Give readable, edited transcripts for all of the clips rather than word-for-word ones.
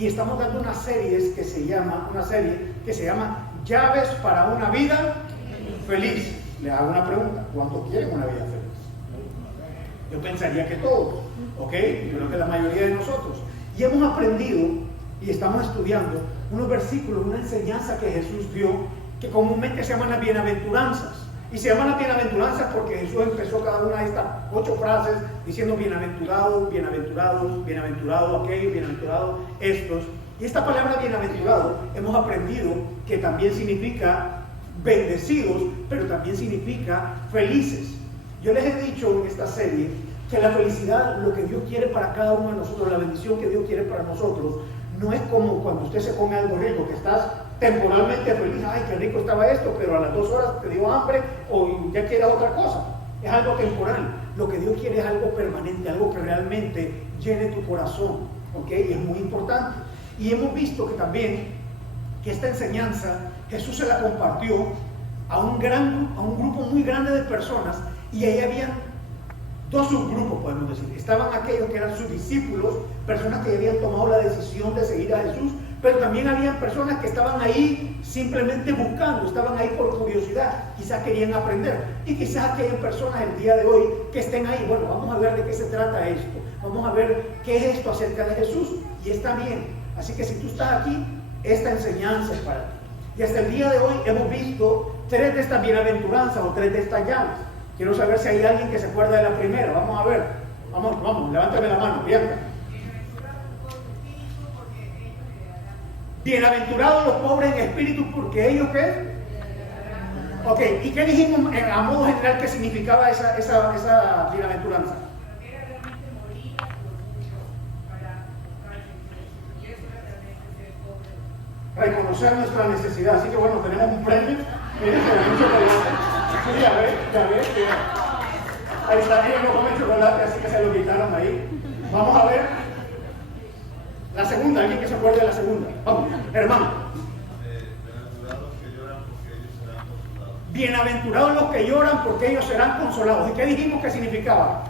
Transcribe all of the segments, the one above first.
Y estamos dando una serie que se llama Llaves para una vida feliz. Les hago una pregunta: ¿cuántos quieren una vida feliz? Yo pensaría que todos, ¿ok? Yo creo que la mayoría de nosotros. Y hemos aprendido y estamos estudiando unos versículos, una enseñanza que Jesús dio, que comúnmente se llaman las bienaventuranzas. Y se llaman las bienaventuranzas porque Jesús empezó cada una de estas 8 frases diciendo bienaventurados, bienaventurados, bienaventurados aquellos, bienaventurados estos. Y esta palabra bienaventurado hemos aprendido que también significa bendecidos, pero también significa felices. Yo les he dicho en esta serie que la felicidad, lo que Dios quiere para cada uno de nosotros, la bendición que Dios quiere para nosotros, no es como cuando usted se come algo rico, que estás temporalmente feliz, ay, qué rico estaba esto, pero a las 2 horas te dio hambre o ya quieres otra cosa. Es algo temporal. Lo que Dios quiere es algo permanente, algo que realmente llene tu corazón, ¿ok? Y es muy importante. Y hemos visto que también que esta enseñanza Jesús se la compartió a un grupo muy grande de personas, y ahí habían 2 subgrupos, podemos decir. Estaban aquellos que eran sus discípulos, personas que habían tomado la decisión de seguir a Jesús, pero también habían personas que estaban ahí simplemente buscando, estaban ahí por curiosidad, quizás querían aprender. Y quizás aquellas personas el día de hoy que estén ahí, bueno, vamos a ver de qué se trata esto, vamos a ver qué es esto acerca de Jesús, y está bien. Así que si tú estás aquí, esta enseñanza es para ti. Y hasta el día de hoy hemos visto 3 de estas bienaventuranzas o 3 de estas llaves. Quiero saber si hay alguien que se acuerda de la primera. Vamos a ver. Vamos, levántame la mano, Bianca. Bienaventurados los pobres en espíritu, porque ellos ¿qué? Ok, ¿y qué dijimos a modo general que significaba esa bienaventuranza? Reconocer nuestra necesidad. Así que bueno, tenemos un premio. Miren, tenemos un chocolate. Sí, ya ves. Ahí está, ellos no comen chocolate, así que se lo quitaron ahí. Vamos a ver la segunda, alguien que se acuerde de la segunda. Vamos, hermano. Bienaventurados los que lloran, porque ellos serán consolados. ¿Y qué dijimos que significaba?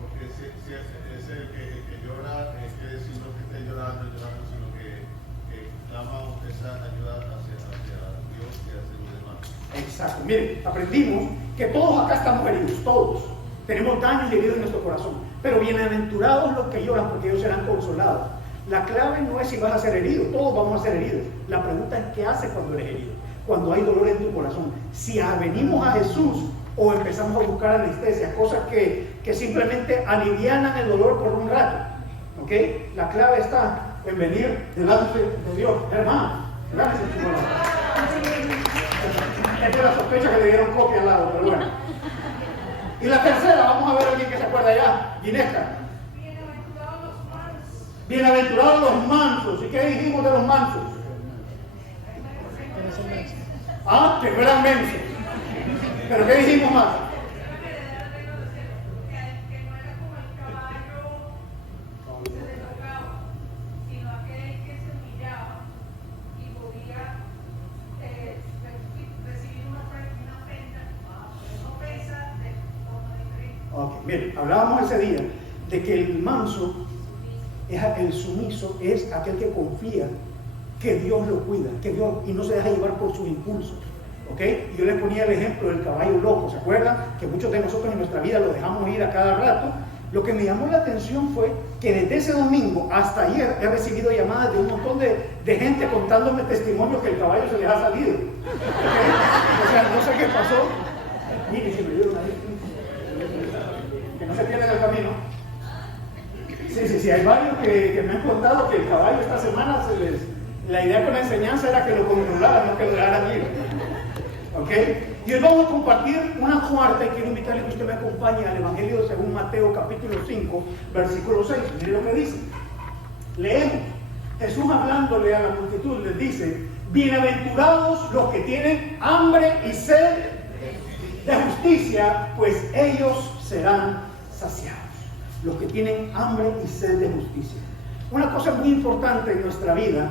Porque si es el que llora, es que decir no que esté llorando, sino que clama esa ayuda hacia Dios y hacia los demás. Exacto. Miren, aprendimos que todos acá estamos heridos, todos. Tenemos daños y heridos en nuestro corazón. Pero bienaventurados los que lloran, porque ellos serán consolados. La clave no es si vas a ser herido, todos vamos a ser heridos. La pregunta es qué haces cuando eres herido, cuando hay dolor en tu corazón. Si venimos a Jesús o empezamos a buscar anestesia, cosas que simplemente alivianan el dolor por un rato. ¿Ok? La clave está en venir delante de Dios. Hermano, gracias, es de la sospecha que le dieron copia al lado, pero bueno. Y la tercera, vamos a ver a alguien que se acuerda ya. Ginesca. Bienaventurados los mansos. ¿Y qué dijimos de los mansos? Que no eran mensos. ¿Pero qué dijimos más? Bien, hablábamos ese día de que el manso, el sumiso, es aquel que confía que Dios lo cuida, que Dios, y no se deja llevar por sus impulsos. ¿Ok? Yo les ponía el ejemplo del caballo loco. ¿Se acuerdan? Que muchos de nosotros en nuestra vida lo dejamos ir a cada rato. Lo que me llamó la atención fue que desde ese domingo hasta ayer he recibido llamadas de un montón de gente contándome testimonios que el caballo se les ha salido. ¿Okay? O sea, no sé qué pasó. Miren, si me dieron ahí. Que no se pierdan el camino. Sí, hay varios que me han contado que el caballo esta semana la idea con la enseñanza era que lo controlaran, no que lo dejaran ir. ¿Ok? Y hoy vamos a compartir una cuarta, y quiero invitarle que usted me acompañe al Evangelio según Mateo capítulo 5, versículo 6. Mire lo que dice. Leemos. Jesús hablándole a la multitud les dice: bienaventurados los que tienen hambre y sed de justicia, pues ellos serán saciados. Los que tienen hambre y sed de justicia. Una cosa muy importante en nuestra vida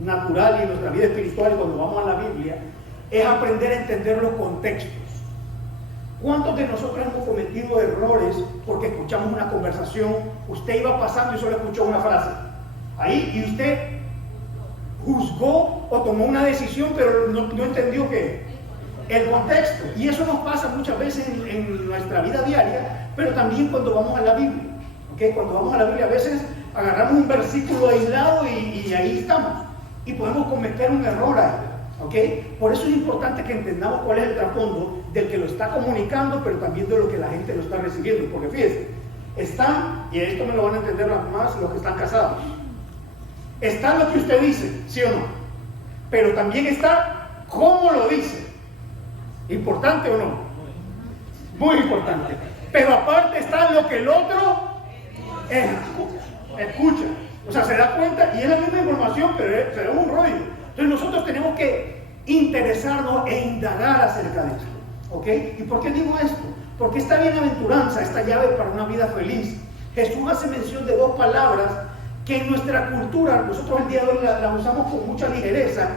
natural y en nuestra vida espiritual, cuando vamos a la Biblia, es aprender a entender los contextos. ¿Cuántos de nosotros hemos cometido errores porque escuchamos una conversación? Usted iba pasando y solo escuchó una frase. Ahí, y usted juzgó o tomó una decisión, pero no entendió el contexto. Y eso nos pasa muchas veces en nuestra vida diaria, pero también cuando vamos a la Biblia. ¿Okay? Cuando vamos a la Biblia, a veces agarramos un versículo aislado y ahí estamos. Y podemos cometer un error ahí. ¿Okay? Por eso es importante que entendamos cuál es el trasfondo del que lo está comunicando, pero también de lo que la gente lo está recibiendo. Porque fíjense, están, y esto me lo van a entender más los que están casados, está lo que usted dice, ¿sí o no? Pero también está cómo lo dice. ¿Importante o no? Muy importante. Pero aparte está lo que el otro escucha. O sea, se da cuenta y es la misma información, pero es un rollo. Entonces nosotros tenemos que interesarnos e indagar acerca de esto. ¿Ok? ¿Y por qué digo esto? Porque esta bienaventuranza, esta llave para una vida feliz, Jesús hace mención de dos palabras que en nuestra cultura, nosotros el día de hoy la usamos con mucha ligereza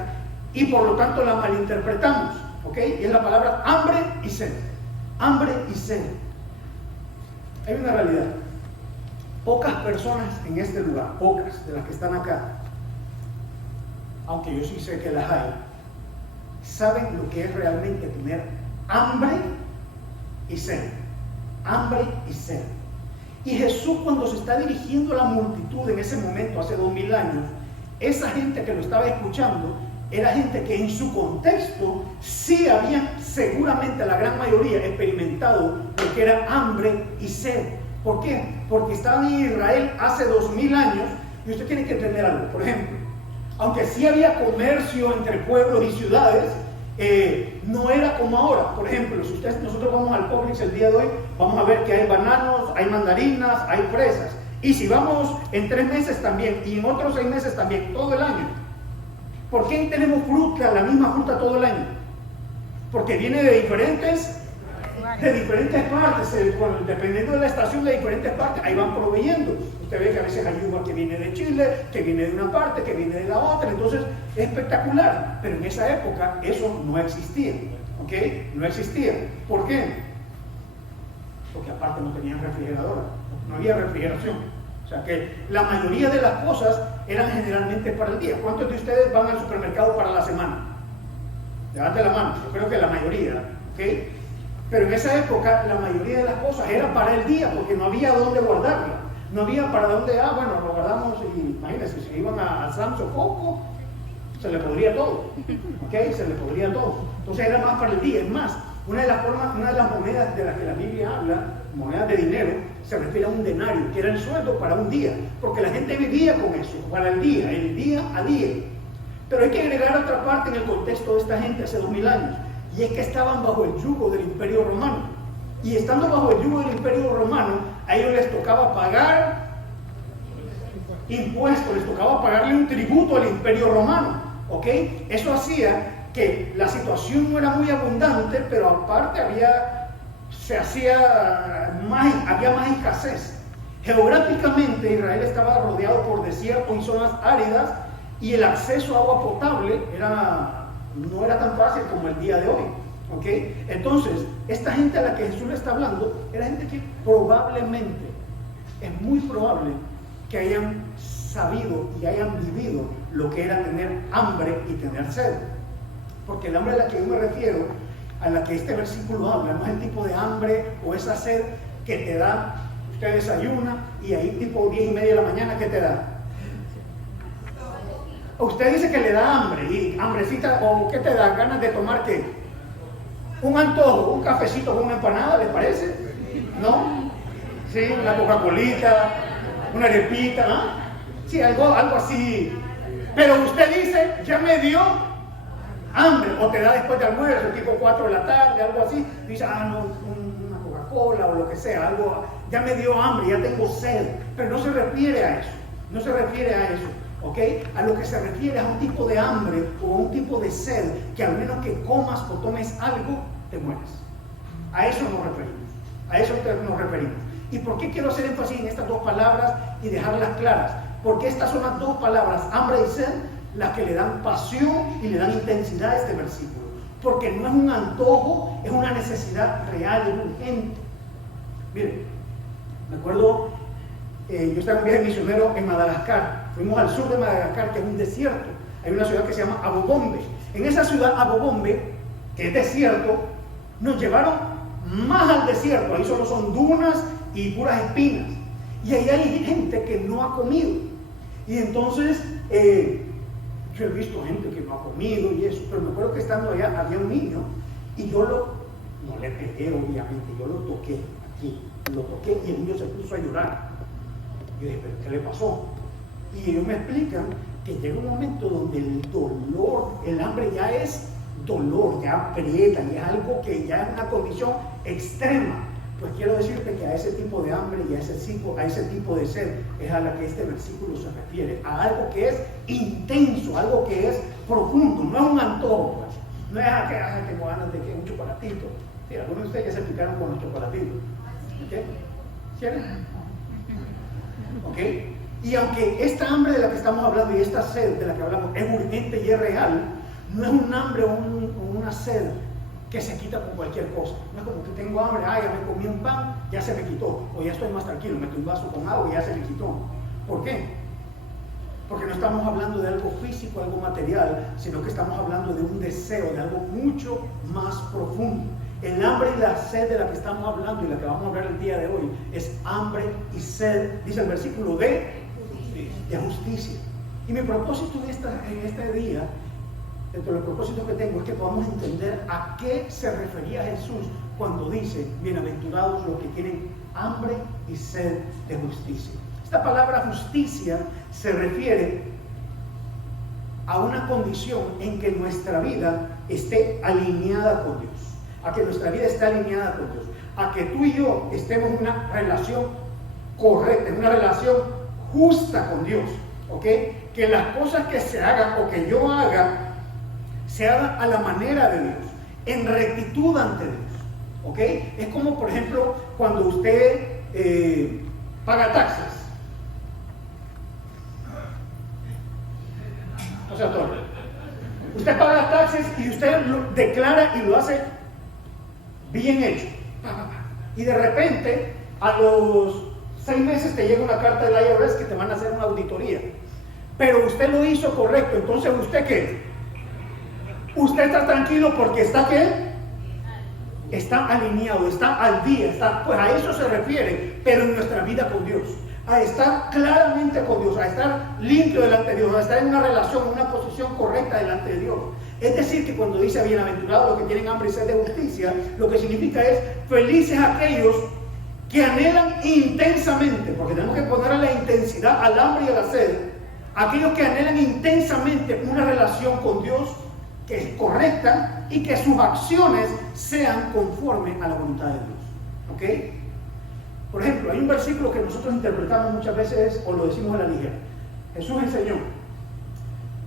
y por lo tanto la malinterpretamos. ¿Ok? Y es la palabra hambre y sed. Hambre y sed. Hay una realidad. Pocas personas en este lugar, pocas de las que están acá, aunque yo sí sé que las hay, saben lo que es realmente tener hambre y sed. Hambre y sed. Y Jesús, cuando se está dirigiendo a la multitud en ese momento, hace 2000 años, esa gente que lo estaba escuchando era gente que en su contexto sí habían, seguramente la gran mayoría, experimentado lo que era hambre y sed. ¿Por qué? Porque estaban en Israel hace 2000 años y usted tiene que entender algo. Por ejemplo, aunque sí había comercio entre pueblos y ciudades, no era como ahora. Por ejemplo, si nosotros vamos al Publix el día de hoy, vamos a ver que hay bananos, hay mandarinas, hay fresas. Y si vamos en 3 meses también, y en otros 6 meses también, todo el año. ¿Por qué tenemos fruta, la misma fruta todo el año? Porque viene de diferentes partes, dependiendo de la estación, de diferentes partes, ahí van proveyendo. Usted ve que a veces hay uva que viene de Chile, que viene de una parte, que viene de la otra, entonces es espectacular. Pero en esa época eso no existía, ¿ok? No existía. ¿Por qué? Porque aparte no tenían refrigeradora, no había refrigeración. O sea que la mayoría de las cosas eran generalmente para el día. ¿Cuántos de ustedes van al supermercado para la semana? Levante la mano, yo creo que la mayoría, ¿ok? Pero en esa época la mayoría de las cosas era para el día, porque no había dónde guardarla. No había para dónde, bueno, lo guardamos y imagínense, si iban a Sam's o Coco, se le podría todo, ¿ok? Se le podría todo. Entonces era más para el día. Es más, una de las monedas de las que la Biblia habla, monedas de dinero, se refiere a un denario, que era el sueldo para un día, porque la gente vivía con eso, para el día a día. Pero hay que agregar otra parte en el contexto de esta gente hace 2000 años, y es que estaban bajo el yugo del Imperio Romano. Y estando bajo el yugo del Imperio Romano, a ellos les tocaba pagar impuestos, les tocaba pagarle un tributo al Imperio Romano, ¿ok? Eso hacía que la situación no era muy abundante, pero aparte había más escasez. Geográficamente Israel estaba rodeado por desiertos y zonas áridas, y el acceso a agua potable no era tan fácil como el día de hoy. ¿Okay? Entonces, esta gente a la que Jesús le está hablando era gente que probablemente, es muy probable que hayan sabido y hayan vivido lo que era tener hambre y tener sed. Porque el hambre a la que yo me refiero, a la que este versículo habla, no es el tipo de hambre o esa sed que te da, usted desayuna y ahí tipo 10:30 de la mañana, ¿qué te da? Usted dice que le da hambre y hambrecita, o ¿qué te da? ¿Ganas de tomar qué? Un antojo, un cafecito con una empanada, ¿les parece? ¿No? Sí, una Coca-Colita, una arepita, ¿no? Sí, algo así. Pero usted dice, ya me dio hambre, o te da después de almuerzo, tipo 4 de la tarde, algo así. Dice, no, una Coca-Cola o lo que sea, algo, ya me dio hambre, ya tengo sed. Pero no se refiere a eso, no se refiere a eso. ¿Ok? A lo que se refiere a un tipo de hambre o un tipo de sed que al menos que comas o tomes algo, te mueres. A eso nos referimos. A eso nos referimos. ¿Y por qué quiero hacer énfasis en estas dos palabras y dejarlas claras? Porque estas son las dos palabras, hambre y sed, las que le dan pasión y le dan intensidad a este versículo. Porque no es un antojo, es una necesidad real, es urgente. Miren, me acuerdo, yo estaba en un viaje misionero en Madagascar. fuimos al sur de Madagascar, que es un desierto. Hay una ciudad que se llama Abobombe. En esa ciudad, Abobombe, que es desierto, nos llevaron más al desierto. Ahí solo son dunas y puras espinas. Y ahí hay gente que no ha comido. Y entonces, yo he visto gente que no ha comido y eso, pero me acuerdo que estando allá había un niño y yo no le pegué obviamente, yo lo toqué aquí, lo toqué y el niño se puso a llorar. Yo dije, ¿pero qué le pasó? Y ellos me explican que llega un momento donde el dolor, el hambre ya es dolor, ya aprieta, y es algo que ya es una condición extrema. Pues quiero decirte que a ese tipo de hambre y a ese tipo de sed es a la que este versículo se refiere, a algo que es intenso, algo que es profundo, no es un antojo, pues. No es que tengo ganas de que un chocolatito. Sí, algunos de ustedes ya se picaron con los chocolatitos. ¿Ok? ¿Quieren? ¿Ok? Y aunque esta hambre de la que estamos hablando y esta sed de la que hablamos es urgente y es real, no es un hambre o una sed que se quita con cualquier cosa. No es como que tengo hambre, ya me comí un pan, ya se me quitó, o ya estoy más tranquilo, me metí un vaso con agua y ya se me quitó. ¿Por qué? Porque no estamos hablando de algo físico, algo material, sino que estamos hablando de un deseo, de algo mucho más profundo. El hambre y la sed de la que estamos hablando y la que vamos a hablar el día de hoy es hambre y sed, dice el versículo, de justicia. Y mi propósito en este día, entre los propósitos que tengo, es que podamos entender a qué se refería Jesús cuando dice, bienaventurados los que tienen hambre y sed de justicia. Esta palabra justicia se refiere a una condición en que nuestra vida esté alineada con Dios, a que nuestra vida esté alineada con Dios, a que tú y yo estemos en una relación correcta, en una relación justa con Dios, ¿ok? Que las cosas que se hagan o que yo haga se haga a la manera de Dios, en rectitud ante Dios, ¿ok? Es como, por ejemplo, cuando usted paga taxes. O sea, todo. Usted paga taxes y usted lo declara y lo hace bien hecho. Y de repente, a los 6 meses te llega una carta del IRS que te van a hacer una auditoría. Pero usted lo hizo correcto, entonces ¿usted qué? Usted está tranquilo porque está ¿qué? Está alineado, está al día, pues a eso se refiere, pero en nuestra vida con Dios, a estar claramente con Dios, a estar limpio delante de Dios, a estar en una relación, en una posición correcta delante de Dios. Es decir, que cuando dice bienaventurados los que tienen hambre y sed de justicia, lo que significa es felices aquellos que anhelan intensamente, porque tenemos que poner a la intensidad, al hambre y a la sed, aquellos que anhelan intensamente una relación con Dios que es correcta y que sus acciones sean conforme a la voluntad de Dios. ¿Ok? Por ejemplo, hay un versículo que nosotros interpretamos muchas veces o lo decimos a la ligera. Jesús enseñó,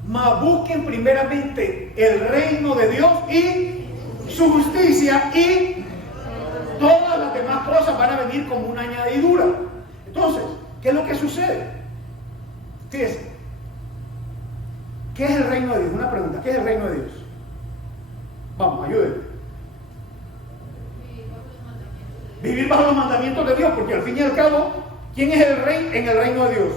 mas busquen primeramente el reino de Dios y su justicia y todas las demás cosas van a venir como una añadidura. Entonces, ¿qué es lo que sucede? Fíjense, ¿qué es el reino de Dios? Una pregunta, ¿qué es el reino de Dios? Vamos, ayúdenme. Vivir bajo los mandamientos de Dios, porque al fin y al cabo, ¿quién es el rey en el reino de Dios?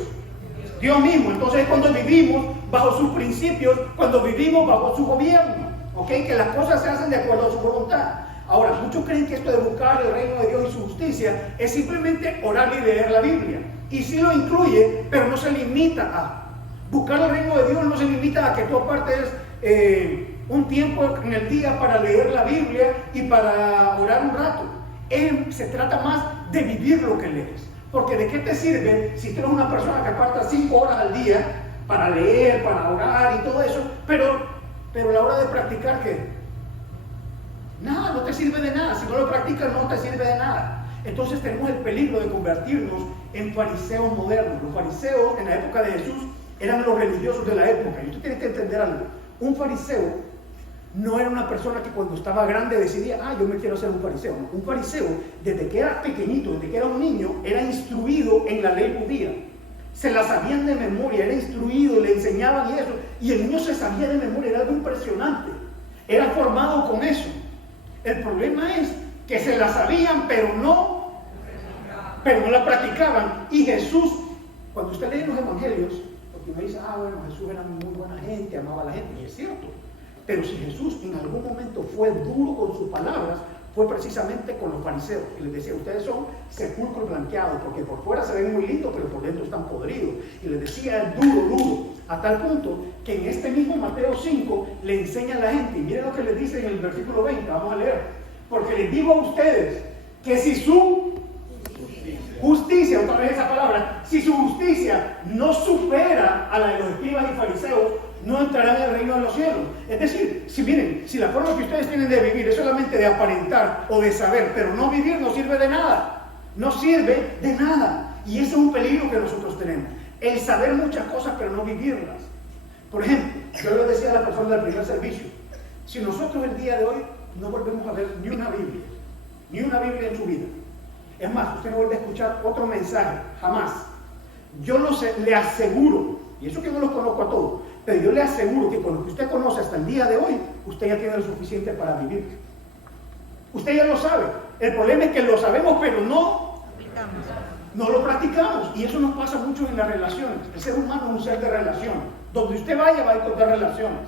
Dios mismo. Entonces es cuando vivimos bajo sus principios, cuando vivimos bajo su gobierno, ¿ok? Que las cosas se hacen de acuerdo a su voluntad. Ahora, muchos creen que esto de buscar el reino de Dios y su justicia es simplemente orar y leer la Biblia. Y sí lo incluye, pero no se limita a. Buscar el reino de Dios no se limita a que tú apartes un tiempo en el día para leer la Biblia y para orar un rato. Se trata más de vivir lo que lees. Porque ¿de qué te sirve si tú eres una persona que aparta 5 horas al día para leer, para orar y todo eso, pero a la hora de practicar, ¿qué? Nada, no te sirve de nada. Si no lo practicas, no te sirve de nada. Entonces tenemos el peligro de convertirnos en fariseos modernos. Los fariseos en la época de Jesús eran los religiosos de la época. Y tú tienes que entender algo. Un fariseo no era una persona que cuando estaba grande decidía, yo me quiero ser un fariseo. No. Un fariseo, desde que era pequeñito, desde que era un niño, era instruido en la ley judía. Se la sabían de memoria, era instruido, le enseñaban y eso. Y el niño se sabía de memoria, era algo impresionante. Era formado con eso. El problema es que se la sabían, pero no la practicaban. Y Jesús, cuando usted lee los evangelios, Y me dice, bueno, Jesús era muy buena gente, amaba a la gente, y es cierto. Pero si Jesús en algún momento fue duro con sus palabras, fue precisamente con los fariseos. Y les decía, ustedes son sepulcros blanqueados, porque por fuera se ven muy lindos, pero por dentro están podridos. Y les decía, duro, a tal punto que en este mismo Mateo 5 le enseña a la gente, y miren lo que les dice en el versículo 20, vamos a leer. Porque les digo a ustedes que si su justicia, otra vez esa palabra, si su justicia no supera a la de los escribas y fariseos, no entrarán en el reino de los cielos. Es decir, si la forma que ustedes tienen de vivir es solamente de aparentar o de saber, pero no vivir, no sirve de nada. No sirve de nada. Y ese es un peligro que nosotros tenemos. El saber muchas cosas, pero no vivirlas. Por ejemplo, yo le decía a la persona del primer servicio, si nosotros el día de hoy no volvemos a ver ni una Biblia en su vida, es más, usted no vuelve a escuchar otro mensaje, jamás. Yo le aseguro, y eso que no los conozco a todos, pero yo le aseguro que con lo que usted conoce hasta el día de hoy, usted ya tiene lo suficiente para vivir. Usted ya lo sabe. El problema es que lo sabemos, pero no lo practicamos. Y eso nos pasa mucho en las relaciones. El ser humano es un ser de relaciones. Donde usted vaya, va a encontrar relaciones.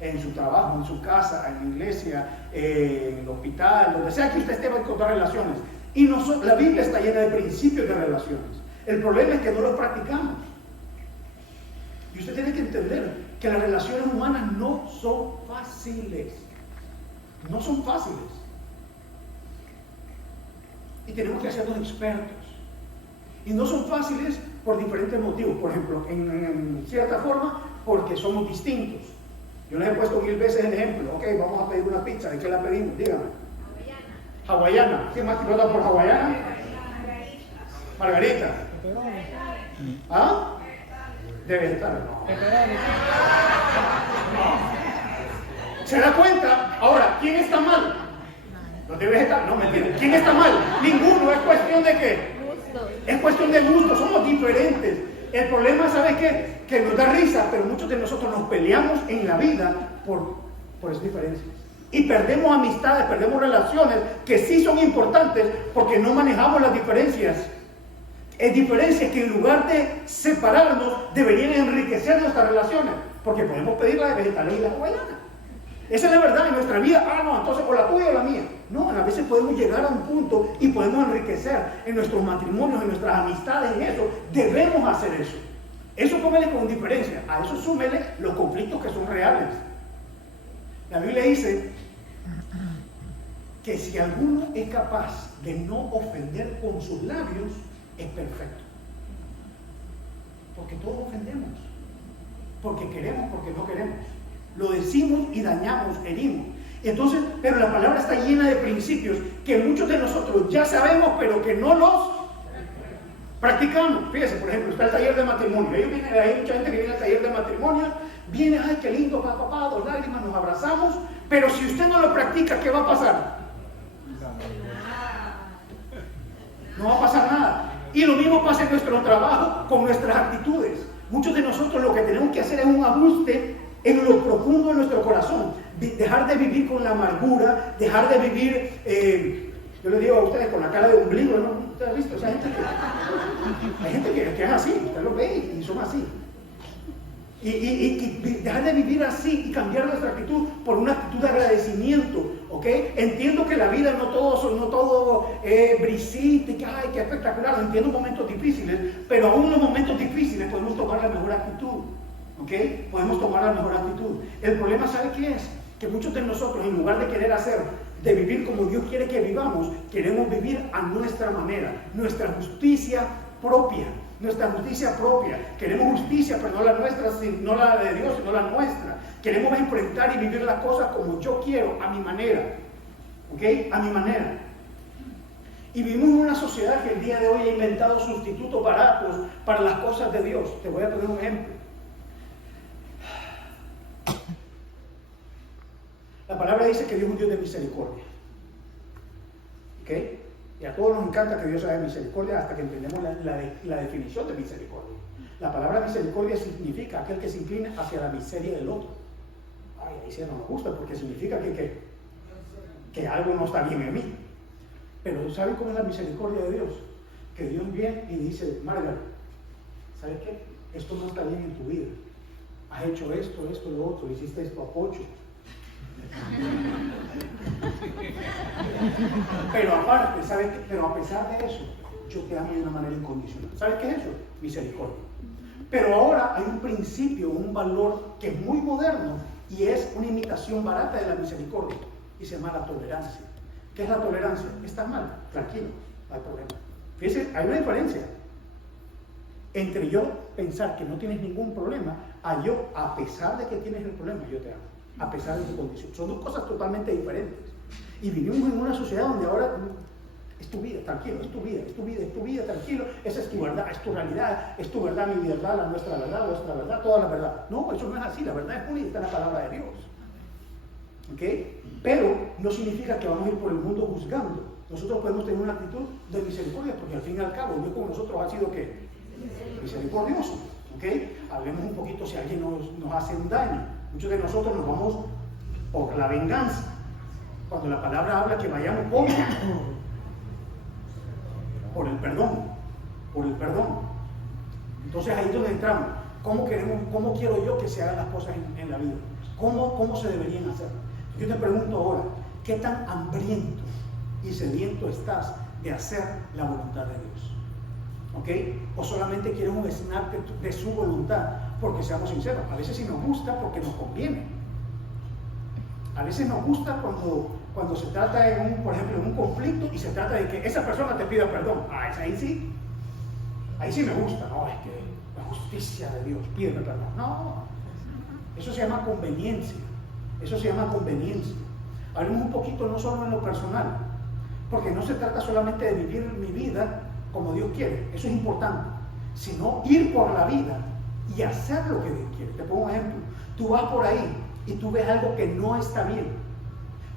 En su trabajo, en su casa, en la iglesia, en el hospital, donde sea que usted esté, va a encontrar relaciones. Y la Biblia está llena de principios de relaciones. El problema es que no los practicamos. Y usted tiene que entender que las relaciones humanas no son fáciles. No son fáciles. Y tenemos que hacernos expertos. Y no son fáciles por diferentes motivos. Por ejemplo, en cierta forma, porque somos distintos. Yo les he puesto 1000 veces el ejemplo. Ok, vamos a pedir una pizza. ¿De qué la pedimos? Dígame. Hawaiana. ¿Quién más te vota por hawaiana? Margarita. ¿Ah? De vegetal. ¿Se da cuenta? Ahora, ¿quién está mal? Los de vegetal, no, mentira. ¿Quién está mal? Ninguno. ¿Es cuestión de qué? Es cuestión de gusto. Somos diferentes. El problema, ¿sabe qué? Que nos da risa, pero muchos de nosotros nos peleamos en la vida por esas diferencias. Y perdemos amistades, perdemos relaciones que sí son importantes porque no manejamos las diferencias. Es diferencias que en lugar de separarnos deberían enriquecer nuestras relaciones, porque podemos pedir la de vegetales y la hawaiana. Esa es la verdad en nuestra vida. No, entonces o la tuya o la mía. No, a veces podemos llegar a un punto y podemos enriquecer en nuestros matrimonios, en nuestras amistades, en eso. Debemos hacer eso. Eso póngale con diferencia. A eso súmele los conflictos que son reales. La Biblia dice que si alguno es capaz de no ofender con sus labios, es perfecto. Porque todos ofendemos. Porque queremos, porque no queremos. Lo decimos y dañamos, herimos. Entonces, pero la palabra está llena de principios que muchos de nosotros ya sabemos, pero que no los practicamos. Fíjese, por ejemplo, está el taller de matrimonio. Hay mucha gente que viene al taller de matrimonio, viene, ay, qué lindo, papá, 2 lágrimas, nos abrazamos, pero si usted no lo practica, ¿qué va a pasar? No va a pasar nada. Y lo mismo pasa en nuestro trabajo, con nuestras actitudes. Muchos de nosotros lo que tenemos que hacer es un ajuste en lo profundo de nuestro corazón. Dejar de vivir con la amargura, dejar de vivir, yo les digo a ustedes, con la cara de ombligo, ¿no? ¿Ustedes han visto esa gente? Hay gente que es así, usted lo ve y son así. Y dejar de vivir así y cambiar nuestra actitud por una actitud de agradecimiento, ¿ok? Entiendo que la vida no todo es brisita y que, ay, qué espectacular, entiendo momentos difíciles, pero aún en los momentos difíciles podemos tomar la mejor actitud, ¿ok? Podemos tomar la mejor actitud. El problema, ¿sabe qué es? Que muchos de nosotros, en lugar de querer de vivir como Dios quiere que vivamos, queremos vivir a nuestra manera, nuestra justicia propia. Nuestra justicia propia. Queremos justicia, pero no la nuestra, no la de Dios, sino la nuestra. Queremos enfrentar y vivir las cosas como yo quiero, a mi manera. ¿Ok? A mi manera. Y vivimos en una sociedad que el día de hoy ha inventado sustitutos baratos para las cosas de Dios. Te voy a poner un ejemplo. La palabra dice que Dios es un Dios de misericordia. ¿Ok? Y a todos nos encanta que Dios sea de misericordia hasta que entendemos la definición de misericordia. La palabra misericordia significa aquel que se inclina hacia la miseria del otro. Ay, ahí sí no me gusta porque significa que algo no está bien en mí. Pero ¿saben cómo es la misericordia de Dios? Que Dios viene y dice, Margaret, ¿sabes qué? esto no está bien en tu vida. Has hecho esto, esto, lo otro, hiciste esto a Pocho. Pero aparte, ¿sabes qué? Pero a pesar de eso, yo te amo de una manera incondicional. ¿Sabes qué es eso? Misericordia. Pero ahora hay un principio, un valor que es muy moderno y es una imitación barata de la misericordia y se llama la tolerancia. ¿Qué es la tolerancia? Estás mal, tranquilo, no hay problema. Fíjense, hay una diferencia entre yo pensar que no tienes ningún problema a yo, a pesar de que tienes el problema, yo te amo, a pesar de tu condición. Son dos cosas totalmente diferentes. Y vivimos en una sociedad donde ahora es tu vida, tranquilo, es tu vida, es tu vida, es tu vida, tranquilo, esa es tu verdad, es tu realidad, es tu verdad, mi verdad, la nuestra verdad, vuestra verdad, toda la verdad. No, eso no es así, la verdad es una y está en la palabra de Dios. ¿Ok? Pero no significa que vamos a ir por el mundo juzgando. Nosotros podemos tener una actitud de misericordia, porque al fin y al cabo, Dios con nosotros ha sido ¿qué? Misericordioso. ¿Ok? Hablemos un poquito si alguien nos hace un daño. Muchos de nosotros nos vamos por la venganza. Cuando la palabra habla que vayamos por el perdón. Por el perdón. Entonces ahí es donde entramos. ¿Cómo quiero yo que se hagan las cosas en la vida? ¿Cómo se deberían hacer? Yo te pregunto ahora, ¿qué tan hambriento y sediento estás de hacer la voluntad de Dios? ¿Ok? O solamente quieres un snack de su voluntad, porque seamos sinceros, a veces sí nos gusta porque nos conviene. A veces nos gusta cuando se trata por ejemplo, en un conflicto y se trata de que esa persona te pida perdón. Ahí sí me gusta. No, es que la justicia de Dios, pídeme perdón. No, eso se llama conveniencia. Eso se llama conveniencia. Hablemos un poquito no solo en lo personal, porque no se trata solamente de vivir mi vida como Dios quiere, eso es importante, sino ir por la vida y hacer lo que Dios quiere. Te pongo un ejemplo. Tú vas por ahí y tú ves algo que no está bien.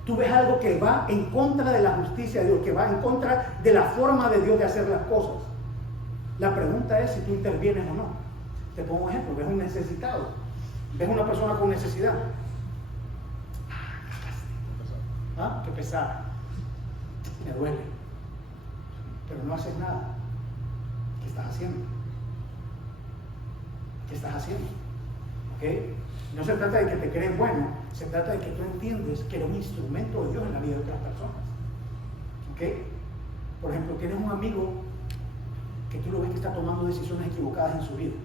Tú ves algo que va en contra de la justicia de Dios, que va en contra de la forma de Dios de hacer las cosas. La pregunta es si tú intervienes o no. Te pongo un ejemplo. Ves un necesitado, ves una persona con necesidad. ¿Ah? Qué pesada. Me duele. Pero no haces nada. ¿Qué estás haciendo? ¿Qué estás haciendo? ¿Ok? No se trata de que te crees bueno, se trata de que tú entiendes que eres un instrumento de Dios en la vida de otras personas. ¿Ok? Por ejemplo, tienes un amigo que tú lo ves que está tomando decisiones equivocadas en su vida.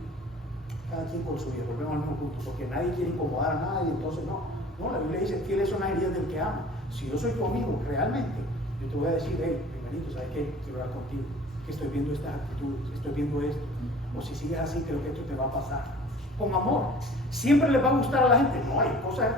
Cada quien por su vida, volvemos al mismo punto, porque nadie quiere incomodar a nadie, entonces no, la Biblia dice, ¿quiénes son las heridas del que ama? Si yo soy tu amigo, realmente, yo te voy a decir, hey, hermanito, ¿sabes qué? Quiero hablar contigo, que estoy viendo estas actitudes, estoy viendo esto, o si sigues así, creo que esto te va a pasar. Con amor, ¿siempre les va a gustar a la gente? No, hay cosas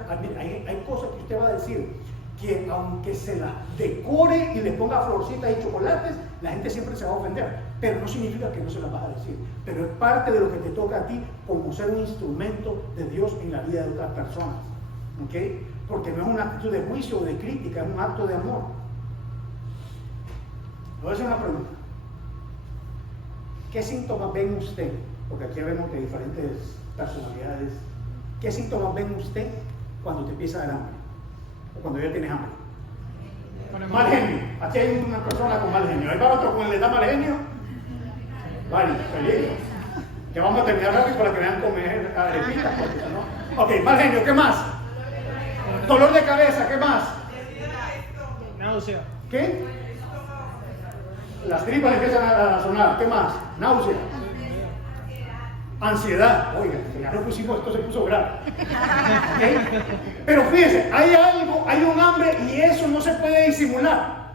que usted va a decir, que aunque se las decore y le ponga florcitas y chocolates, la gente siempre se va a ofender, pero no significa que no se las vas a decir, pero es parte de lo que te toca a ti como ser un instrumento de Dios en la vida de otras personas. ¿Ok? Porque no es una actitud de juicio o de crítica, es un acto de amor. Le voy a hacer una pregunta. ¿Qué síntomas ven usted? Porque aquí vemos de diferentes personalidades. ¿Qué síntomas ven usted cuando te empieza a dar hambre? O cuando ya tienes hambre. Mal genio. Aquí hay una persona con mal genio. Ahí va otro con el de da mal genio. Vale, feliz. Que vamos a terminar rápido para que vean comer arepitas. ¿No? Ok, mal genio, ¿qué más? Dolor de cabeza, ¿qué más? Náusea. ¿Qué? Las tripas empiezan a sonar, ¿qué más? Náusea. Ansiedad. Oiga, ya no pusimos, esto se puso grave. ¿Okay? Pero fíjense, hay un hambre y eso no se puede disimular.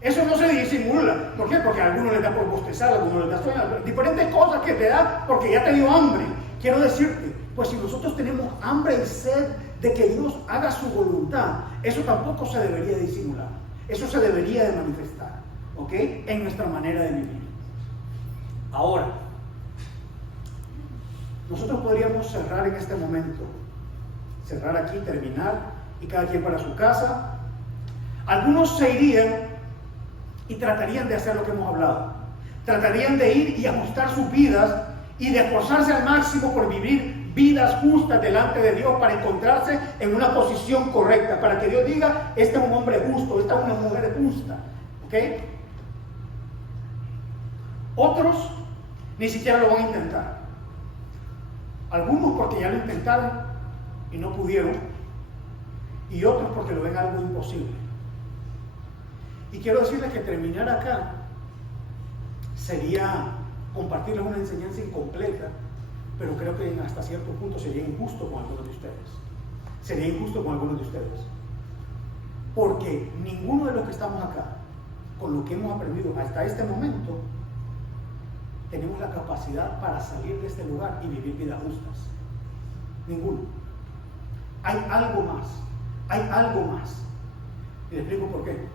Eso no se disimula. ¿Por qué? Porque a algunos les da por bostezar, a algunos les da sueño, diferentes cosas que te da porque ya te dio hambre. Quiero decirte, pues si nosotros tenemos hambre y sed de que Dios haga su voluntad, eso tampoco se debería disimular. Eso se debería de manifestar, ¿ok? En nuestra manera de vivir. Ahora, nosotros podríamos cerrar en este momento, cerrar aquí, terminar, y cada quien para su casa. Algunos se irían y tratarían de hacer lo que hemos hablado. Tratarían de ir y ajustar sus vidas y de esforzarse al máximo por vivir vidas justas delante de Dios para encontrarse en una posición correcta, para que Dios diga, este es un hombre justo, esta es una mujer justa. ¿Ok? Otros ni siquiera lo van a intentar. Algunos porque ya lo intentaron y no pudieron, y otros porque lo ven algo imposible. Y quiero decirles que terminar acá sería compartirles una enseñanza incompleta, pero creo que hasta cierto punto sería injusto con algunos de ustedes. Sería injusto con algunos de ustedes. Porque ninguno de los que estamos acá, con lo que hemos aprendido hasta este momento, tenemos la capacidad para salir de este lugar y vivir vidas justas. Ninguno. Hay algo más. Hay algo más. Y les explico por qué.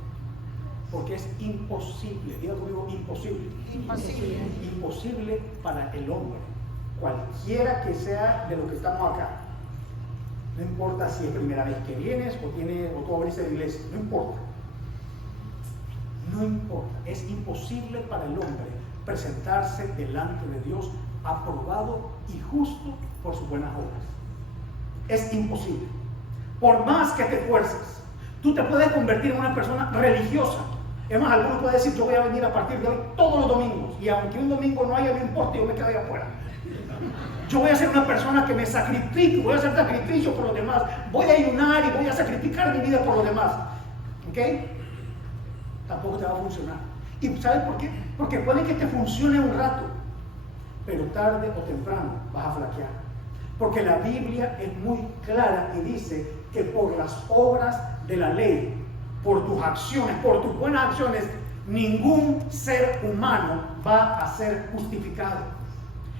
Porque es imposible, diga conmigo, imposible. Imposible. Imposible para el hombre, cualquiera que sea de los que estamos acá. No importa si es primera vez que vienes o tú abriste la iglesia, no importa. No importa, es imposible para el hombre presentarse delante de Dios aprobado y justo por sus buenas obras. Es imposible. Por más que te esfuerces, tú te puedes convertir en una persona religiosa. Es más, algunos pueden decir, yo voy a venir a partir de hoy todos los domingos, y aunque un domingo no haya, no importa, yo me quedo ahí afuera. Yo voy a ser una persona que me sacrifique, voy a hacer sacrificio por los demás, voy a ayunar y voy a sacrificar mi vida por los demás. ¿Ok? Tampoco te va a funcionar. ¿Y sabes por qué? Porque puede que te funcione un rato, pero tarde o temprano vas a flaquear. Porque la Biblia es muy clara y dice que por las obras de la ley, por tus acciones, por tus buenas acciones, ningún ser humano va a ser justificado.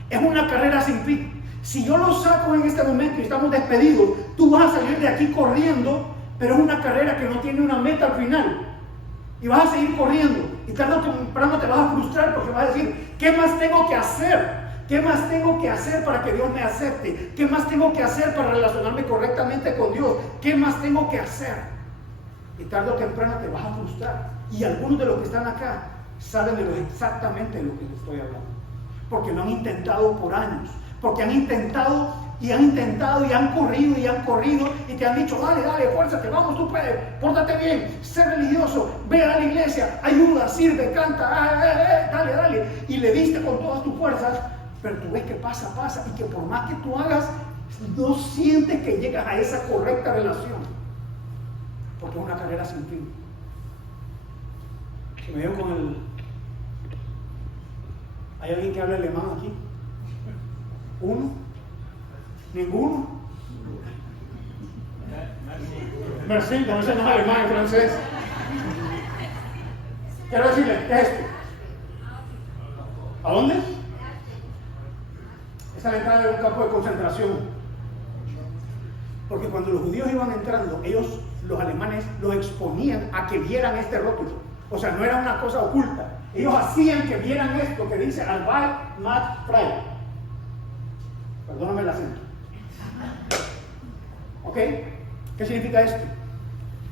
Es una carrera sin fin. Si yo lo saco en este momento y estamos despedidos, tú vas a salir de aquí corriendo, pero es una carrera que no tiene una meta al final. Y vas a seguir corriendo. Y tarde o temprano te vas a frustrar porque vas a decir, ¿qué más tengo que hacer? ¿Qué más tengo que hacer para que Dios me acepte? ¿Qué más tengo que hacer para relacionarme correctamente con Dios? ¿Qué más tengo que hacer? Y tarde o temprano te vas a frustrar. Y algunos de los que están acá saben exactamente de lo que les estoy hablando. Porque lo han intentado por años. Porque han intentado y han corrido y te han dicho, dale, esfuérzate, vamos, tú puedes, pórtate bien, sé religioso, ve a la iglesia, ayuda, sirve, canta, dale. Y le diste con todas tus fuerzas, pero tú ves que pasa y que por más que tú hagas, no sientes que llegas a esa correcta relación. Porque es una carrera sin fin. Que me dio con el... ¿Hay alguien que hable alemán aquí? ¿Uno? ¿Ninguno? Merci, no sé, no es alemán, es francés. Quiero decirle, ¿qué es esto? ¿A dónde? Esa es la entrada de un campo de concentración. Porque cuando los judíos iban entrando, ellos, los alemanes, los exponían a que vieran este rótulo. O sea, no era una cosa oculta. Ellos hacían que vieran esto que dice Arbeit macht frei. Perdóname el acento. ¿Ok? ¿Qué significa esto?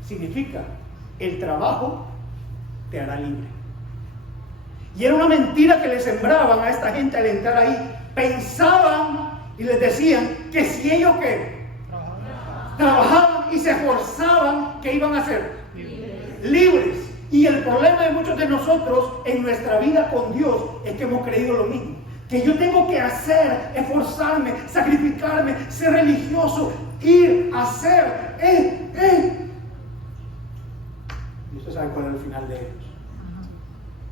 Significa, el trabajo te hará libre. Y era una mentira que le sembraban a esta gente al entrar ahí. Pensaban y les decían que si ellos trabajaban y se esforzaban, ¿qué iban a hacer? Libres. Y el problema de muchos de nosotros en nuestra vida con Dios es que hemos creído lo mismo. Que yo tengo que hacer, esforzarme, sacrificarme, ser religioso, ir, hacer, Y usted sabe cuál es el final de ellos.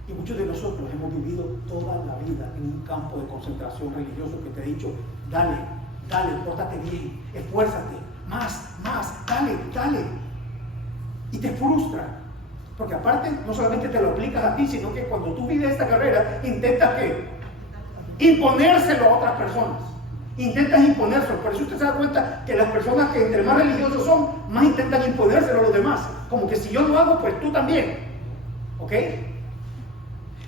Y muchos de nosotros hemos vivido toda la vida en un campo de concentración religioso que te ha dicho, dale, pórtate bien, esfuérzate, más, dale. Y te frustra. Porque aparte, no solamente te lo aplicas a ti, sino que cuando tú vives esta carrera, intentas ¿qué? Imponérselo a otras personas. Intentas imponérselo. Por eso usted se da cuenta que las personas que entre más religiosos son, más intentan imponérselo a los demás. Como que si yo lo hago, pues tú también. ¿Ok?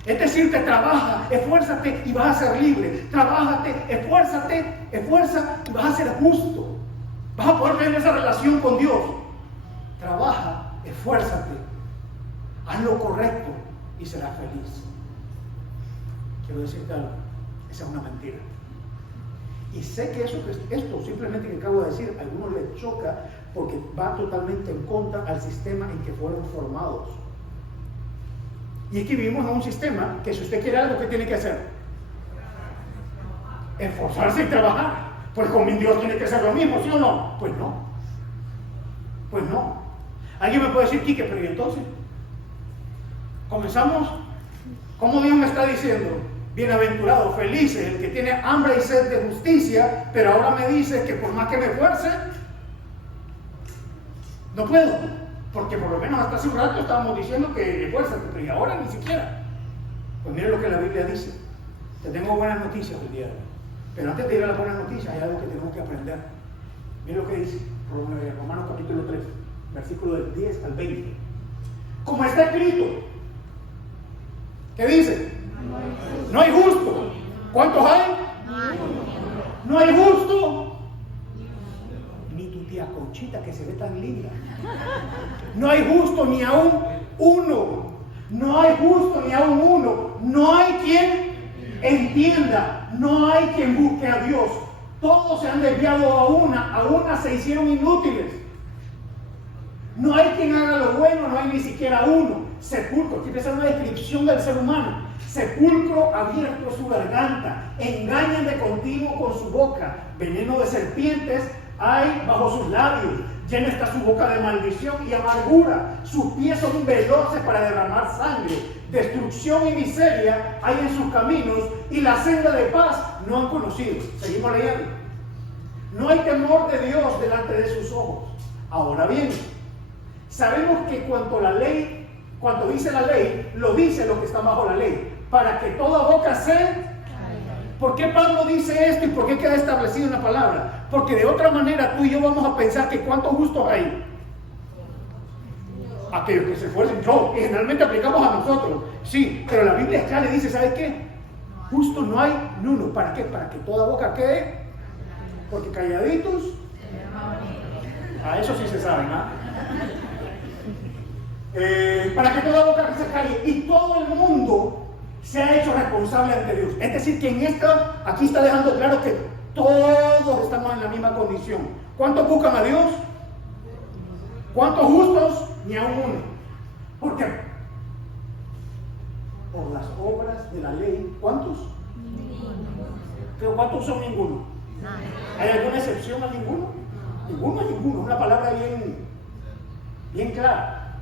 Es decir, te trabaja, esfuérzate y vas a ser libre. Trabájate, esfuerza y vas a ser justo. Vas a poder tener esa relación con Dios. Trabaja, esfuérzate, haz lo correcto y serás feliz. Quiero decirte algo, esa es una mentira. Y sé que esto simplemente que acabo de decir, a algunos les choca porque va totalmente en contra al sistema en que fueron formados. Y es que vivimos en un sistema que si usted quiere algo, ¿qué tiene que hacer? Esforzarse y trabajar. Pues con mi Dios tiene que ser lo mismo, ¿sí o no? Pues no. Pues no. Alguien me puede decir, Quique, pero ¿y entonces? Comenzamos. ¿Cómo Dios me está diciendo? Bienaventurado, feliz el que tiene hambre y sed de justicia, pero ahora me dice que por más que me esfuerce, no puedo. Porque por lo menos hasta hace un rato estábamos diciendo que esfuérzate, pero y ahora ni siquiera. Pues miren lo que la Biblia dice. Te tengo buenas noticias el día de hoy. Pero antes de ir a las buenas noticias hay algo que tenemos que aprender. Miren lo que dice Romanos capítulo 3, versículo del 10 al 20. Como está escrito, ¿qué dice? No hay justo. ¿Cuántos hay? No hay justo. Ni tu tía Conchita, que se ve tan linda. No hay justo ni aún uno. No hay justo ni aún uno. No hay quien entienda. No hay quien busque a Dios. Todos se han desviado a una se hicieron inútiles. No hay quien haga lo bueno, no hay ni siquiera uno. Sepulcro, aquí empieza una descripción del ser humano. Sepulcro abierto su garganta, engañan de continuo con su boca, veneno de serpientes hay bajo sus labios, llena está su boca de maldición y amargura, sus pies son veloces para derramar sangre, destrucción y miseria hay en sus caminos y la senda de paz no han conocido. Seguimos leyendo. No hay temor de Dios delante de sus ojos. Ahora bien, sabemos que cuanto dice la ley, lo dice lo que está bajo la ley, para que toda boca se... ¿Por qué Pablo dice esto y por qué queda establecido en la palabra? Porque de otra manera tú y yo vamos a pensar que ¿cuántos justos hay? Aquellos que se esfuercen. No, que generalmente aplicamos a nosotros. Sí, pero la Biblia ya le dice, ¿sabes qué? Justo no hay ni uno. ¿Para qué? Para que toda boca quede. Porque calladitos. A eso sí se saben, ¿ah? Para que toda boca se calle y todo el mundo se ha hecho responsable ante Dios. Es decir, que aquí está dejando claro que todos estamos en la misma condición. ¿Cuántos buscan a Dios? ¿Cuántos justos? Ni a uno. ¿Por qué? Por las obras de la ley. ¿Cuántos? ¿Cuántos son ninguno? ¿Hay alguna excepción a ninguno? Ninguno es ninguno. Una palabra bien clara.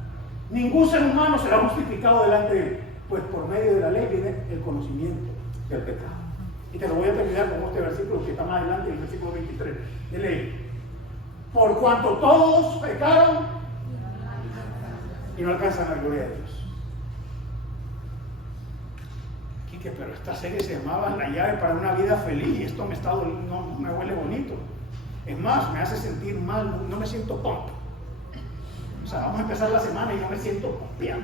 Ningún ser humano será justificado delante de él, pues por medio de la ley viene el conocimiento del pecado. Y te lo voy a terminar con este versículo que está más adelante, el versículo 23 de ley. Por cuanto todos pecaron y no alcanzan la gloria de Dios. Quique, pero esta serie se llamaba La llave para una vida feliz y esto no me huele bonito. Es más, me hace sentir mal, no me siento pomp. O sea, vamos a empezar la semana y no me siento pompeado.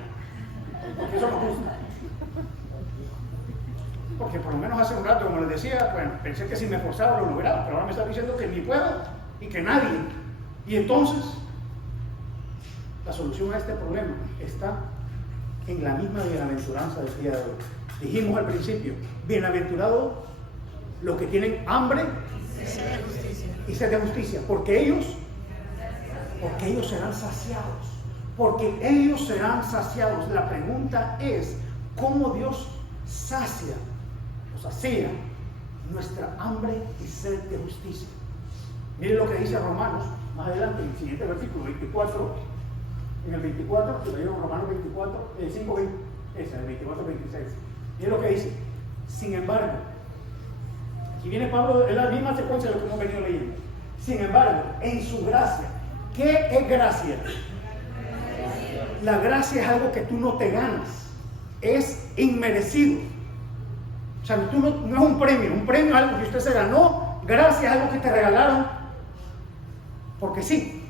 Porque eso nos gusta. Porque por lo menos hace un rato, como les decía, bueno, pensé que si me esforzaba lo lograba, pero ahora me está diciendo que ni puedo y que nadie. Y entonces, la solución a este problema está en la misma bienaventuranza del día de hoy. Dijimos al principio, bienaventurados los que tienen hambre y sed de justicia, porque ellos serán saciados. Porque ellos serán saciados. La pregunta es, ¿cómo Dios sacia nuestra hambre y sed de justicia? Miren lo que dice Romanos, más adelante, en el siguiente versículo, 24. En el 24, que leyeron Romanos 24, 5, 20, el 24, 26. Miren lo que dice. Sin embargo, aquí viene Pablo, es la misma secuencia de lo que hemos venido leyendo. Sin embargo, en su gracia, ¿qué es gracia? La gracia es algo que tú no te ganas, es inmerecido. O sea, no es un premio es algo que usted se ganó, gracia es algo que te regalaron, porque sí.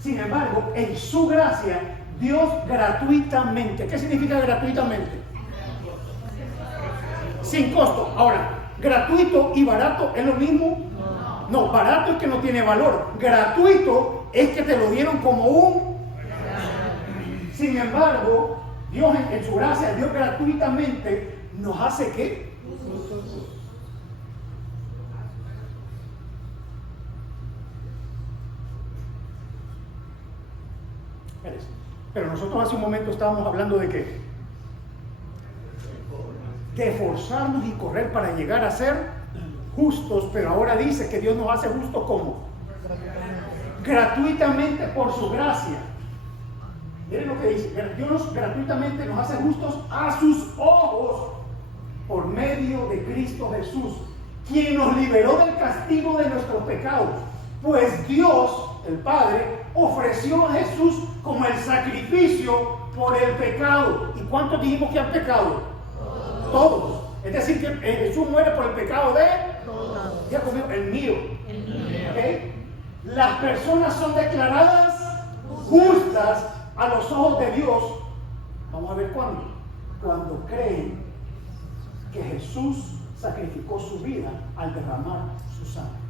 Sin embargo, en su gracia, Dios gratuitamente, ¿qué significa gratuitamente? Sin costo. Ahora, gratuito y barato es lo mismo. No, barato es que no tiene valor. Gratuito es que te lo dieron como un... Sin embargo, Dios en su gracia, Dios gratuitamente nos hace ¿qué? Pero nosotros hace un momento estábamos hablando de ¿qué? De esforzarnos y correr para llegar a ser justos, pero ahora dice que Dios nos hace justos ¿cómo? Gratuitamente por su gracia. Miren lo que dice, Dios gratuitamente nos hace justos a sus ojos por medio de Cristo Jesús, quien nos liberó del castigo de nuestros pecados. Pues Dios, el Padre, ofreció a Jesús como el sacrificio por el pecado. ¿Y cuántos dijimos que han pecado? Todos. Es decir, que Jesús muere por el pecado de todos. Ya conmigo, el mío. ¿Okay? Las personas son declaradas justas a los ojos de Dios. Vamos a ver cuándo. Cuando creen que Jesús sacrificó su vida al derramar su sangre.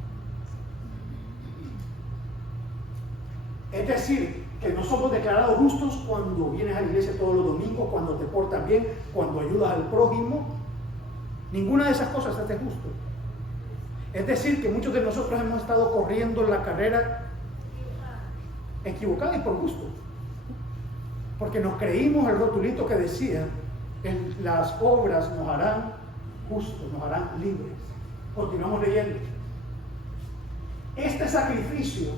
Es decir, que no somos declarados justos cuando vienes a la iglesia todos los domingos, cuando te portas bien, cuando ayudas al prójimo. Ninguna de esas cosas hace justo. Es decir, que muchos de nosotros hemos estado corriendo la carrera equivocada y por gusto. Porque nos creímos el rotulito que decía, las obras nos harán justos, nos harán libres. Continuamos leyendo. Este sacrificio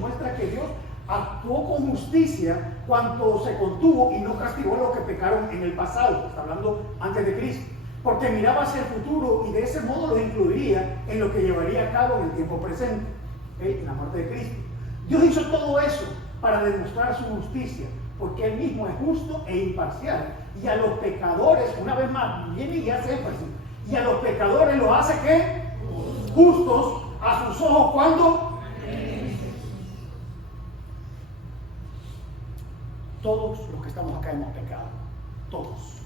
muestra que Dios actuó con justicia cuando se contuvo y no castigó a los que pecaron en el pasado. Está hablando antes de Cristo. Porque miraba hacia el futuro y de ese modo lo incluiría en lo que llevaría a cabo en el tiempo presente, en la muerte de Cristo. Dios hizo todo eso para demostrar su justicia, porque Él mismo es justo e imparcial. Y a los pecadores, una vez más, viene y hace énfasis, y a los pecadores los hace ¿qué? Justos a sus ojos. ¿Cuándo? Todos los que estamos acá hemos pecado, todos.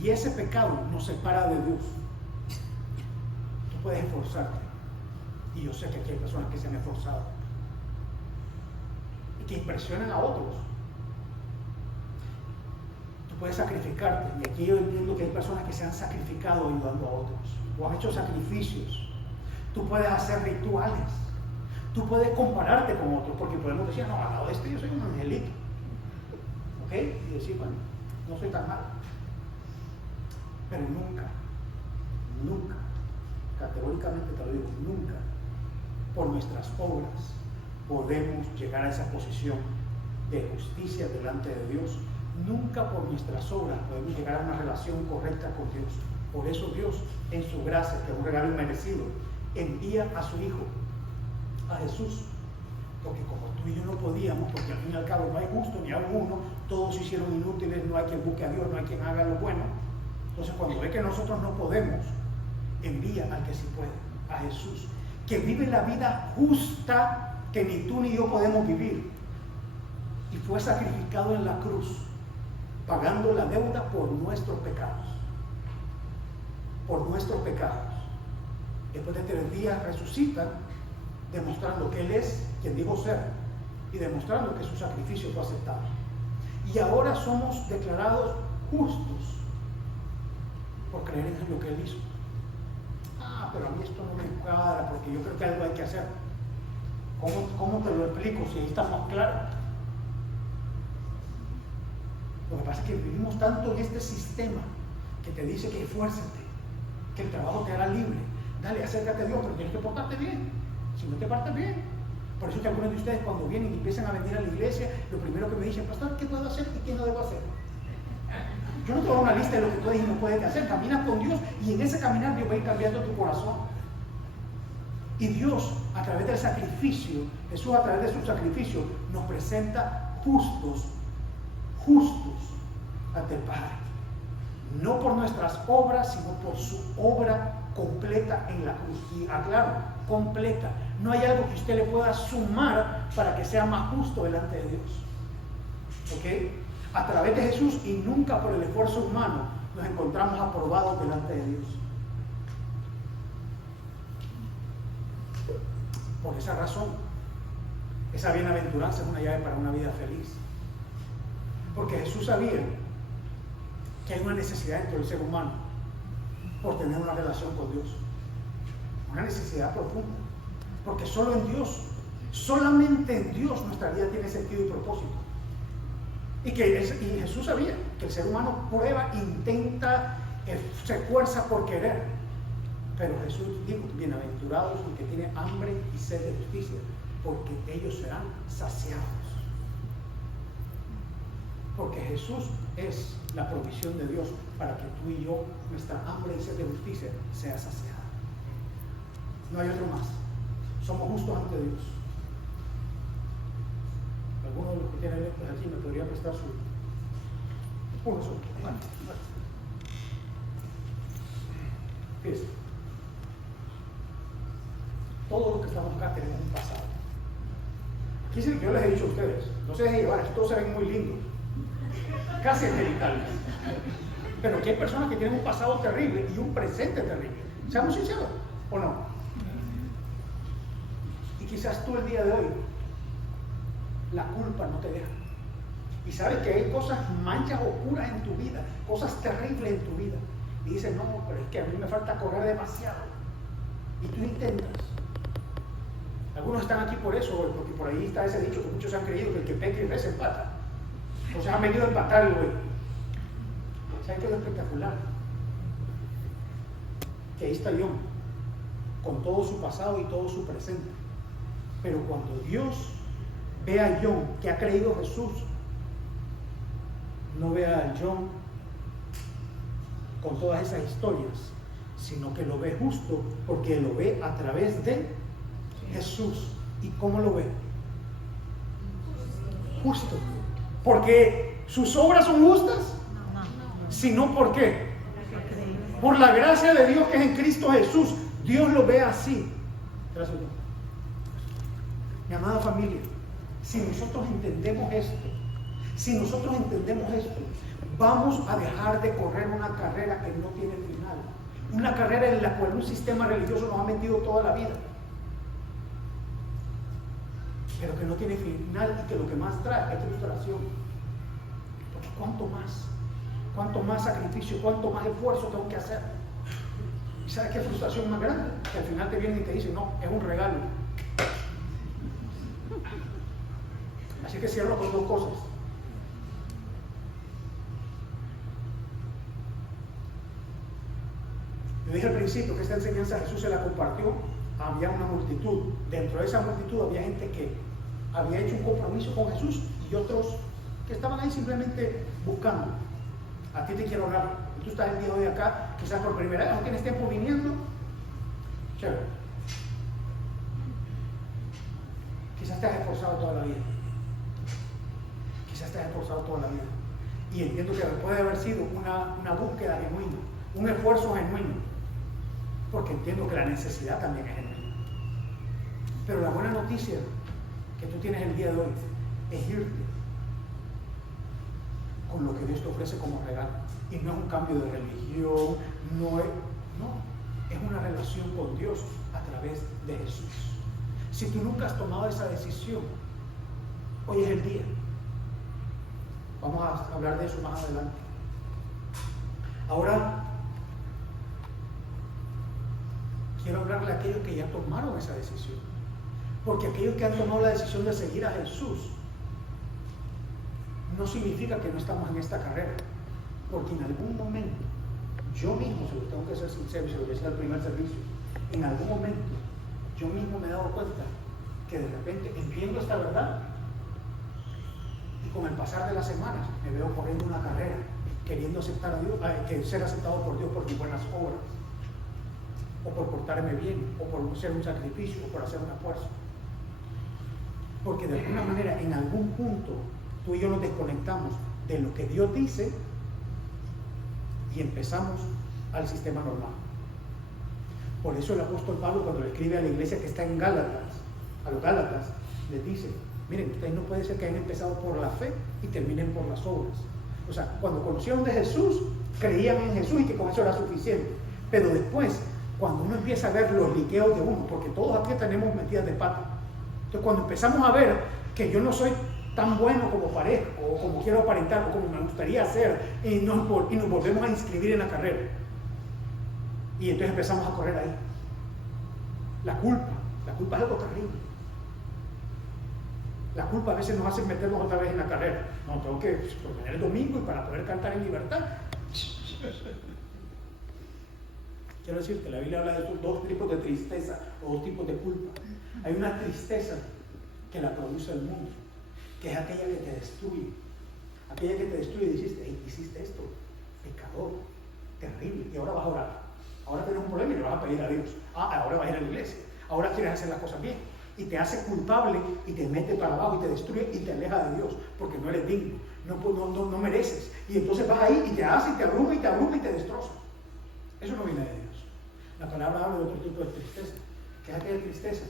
Y ese pecado nos separa de Dios. Tú puedes esforzarte, y yo sé que aquí hay personas que se han esforzado y que impresionan a otros. Tú puedes sacrificarte, y aquí yo entiendo que hay personas que se han sacrificado ayudando a otros, o han hecho sacrificios. Tú puedes hacer rituales, tú puedes compararte con otros, porque podemos decir, no, al lado de este yo soy un angelito, ¿ok? Y decir, bueno, no soy tan malo. Pero nunca, categóricamente te lo digo, nunca, por nuestras obras podemos llegar a esa posición de justicia delante de Dios. Nunca por nuestras obras podemos llegar a una relación correcta con Dios. Por eso Dios, en su gracia, que es un regalo inmerecido, envía a su Hijo, a Jesús. Porque como tú y yo no podíamos, porque al fin y al cabo no hay justo ni a uno, todos se hicieron inútiles, no hay quien busque a Dios, no hay quien haga lo bueno. Entonces cuando ve que nosotros no podemos, envía al que sí puede, a Jesús, que vive la vida justa que ni tú ni yo podemos vivir, y fue sacrificado en la cruz, pagando la deuda por nuestros pecados. Por nuestros pecados. Después de 3 días resucita, demostrando que Él es quien dijo ser, y demostrando que su sacrificio fue aceptado. Y ahora somos declarados justos por creer en lo que Él hizo. Pero a mí esto no me cuadra, porque yo creo que algo hay que hacer. ¿Cómo te lo explico si ahí está más claro? Lo que pasa es que vivimos tanto en este sistema que te dice que esfuérzate, que el trabajo te hará libre. Dale, acércate a Dios, pero tienes que portarte bien. Si no te portas bien. Por eso que algunos de ustedes cuando vienen y empiezan a venir a la iglesia, lo primero que me dicen, pastor, ¿qué puedo hacer y qué no debo hacer? Yo no te doy una lista de lo que puedes y no puedes hacer. Caminas con Dios y en ese caminar Dios va a ir cambiando tu corazón. Y Dios, a través del sacrificio, Jesús a través de su sacrificio, nos presenta justos ante el Padre. No por nuestras obras, sino por su obra completa en la cruz. Y aclaro, completa. No hay algo que usted le pueda sumar para que sea más justo delante de Dios. ¿Ok? A través de Jesús y nunca por el esfuerzo humano nos encontramos aprobados delante de Dios. Por esa razón, esa bienaventuranza es una llave para una vida feliz. Porque Jesús sabía que hay una necesidad dentro del ser humano por tener una relación con Dios. Una necesidad profunda. Porque solo en Dios, solamente en Dios nuestra vida tiene sentido y propósito. Y Jesús sabía que el ser humano prueba, intenta, se esfuerza por querer, Pero Jesús dijo, bienaventurados los que tienen hambre y sed de justicia, porque ellos serán saciados. Porque Jesús es la provisión de Dios para que tú y yo, nuestra hambre y sed de justicia, sea saciada. No hay otro más. Somos justos ante Dios. Alguno de los que tienen lentes aquí me podría prestar su... Uno solo. Bueno. Fíjense. Todos los que estamos acá tenemos un pasado. Aquí sí que yo les he dicho a ustedes, no se dejen llevar, todos se ven muy lindos, casi angelicales. Pero aquí hay personas que tienen un pasado terrible y un presente terrible. Seamos sinceros, ¿o no? Y quizás tú el día de hoy, la culpa no te deja. Y sabes que hay cosas, manchas oscuras en tu vida, cosas terribles en tu vida. Y dices, no, pero es que a mí me falta correr demasiado. Y tú intentas. Algunos están aquí por eso, porque por ahí está ese dicho que muchos han creído que el que peca y reza empata. Entonces han venido a empatarlo hoy. ¿Saben qué es lo espectacular? Que ahí está John, con todo su pasado y todo su presente. Pero cuando Dios ve a John que ha creído Jesús, no ve a John con todas esas historias, sino que lo ve justo, porque lo ve a través de Jesús. ¿Y cómo lo ve? Justo. ¿Porque sus obras son justas? Sino ¿por qué? Por la gracia de Dios que es en Cristo Jesús. Dios lo ve así. Gracias. Mi amada familia, si nosotros entendemos esto, vamos a dejar de correr una carrera que no tiene final. Una carrera en la cual un sistema religioso nos ha metido toda la vida, pero que no tiene final y que lo que más trae es frustración. Porque cuánto más sacrificio, cuánto más esfuerzo tengo que hacer. ¿Y sabes qué frustración más grande? Que al final te vienen y te dicen, no, es un regalo. Así que cierro con dos cosas. Yo dije al principio que esta enseñanza Jesús se la compartió, había una multitud. Dentro de esa multitud había gente que había hecho un compromiso con Jesús y otros que estaban ahí simplemente buscando. A ti te quiero hablar. Tú estás el día de hoy acá, quizás por primera vez, no tienes tiempo viniendo. Chévere. Quizás te has esforzado toda la vida. Y entiendo que puede haber sido una búsqueda genuina, un esfuerzo genuino, porque entiendo que la necesidad también es genuina. Pero la buena noticia que tú tienes el día de hoy es irte con lo que Dios te ofrece como regalo. Y no es un cambio de religión, es una relación con Dios a través de Jesús. Si tú nunca has tomado esa decisión, hoy es el día. Vamos a hablar de eso más adelante. Ahora quiero hablarle a aquellos que ya tomaron esa decisión. Porque aquellos que han tomado la decisión de seguir a Jesús no significa que no estamos en esta carrera. Porque en algún momento, yo mismo, se lo tengo que ser sincero, se lo decía al primer servicio, en algún momento yo mismo me he dado cuenta que de repente entiendo esta verdad y con el pasar de las semanas me veo corriendo una carrera queriendo aceptar a Dios, ser aceptado por Dios por mis buenas obras, o por portarme bien, o por hacer un sacrificio, o por hacer un esfuerzo. Porque de alguna manera, en algún punto, tú y yo nos desconectamos de lo que Dios dice y empezamos al sistema normal. Por eso el apóstol Pablo, cuando le escribe a la iglesia que está en Gálatas, a los Gálatas, les dice, miren, ustedes no puede ser que hayan empezado por la fe y terminen por las obras. O sea, cuando conocieron de Jesús, creían en Jesús y que con eso era suficiente. Pero después, cuando uno empieza a ver los liqueos de uno, porque todos aquí tenemos metidas de pata. Entonces, cuando empezamos a ver que yo no soy tan bueno como parezco, o como quiero aparentar, o como me gustaría ser, y nos volvemos a inscribir en la carrera. Y entonces empezamos a correr ahí. La culpa es algo terrible. La culpa a veces nos hace meternos otra vez en la carrera. No, tengo que proponer el domingo y para poder cantar en libertad. Quiero decir que la Biblia habla de esos dos tipos de tristeza o dos tipos de culpa. Hay una tristeza que la produce el mundo, que es aquella que te destruye. Aquella que te destruye y dices, hey, hiciste esto, pecador, terrible, y ahora vas a orar. Ahora tienes un problema y le vas a pedir a Dios. Ahora vas a ir a la iglesia. Ahora quieres hacer las cosas bien. Y te hace culpable y te mete para abajo y te destruye y te aleja de Dios porque no eres digno, no mereces. Y entonces vas ahí y te hace y te abruma y te destroza. Eso no viene de Dios. La palabra habla de otro tipo de tristeza, que es aquella tristeza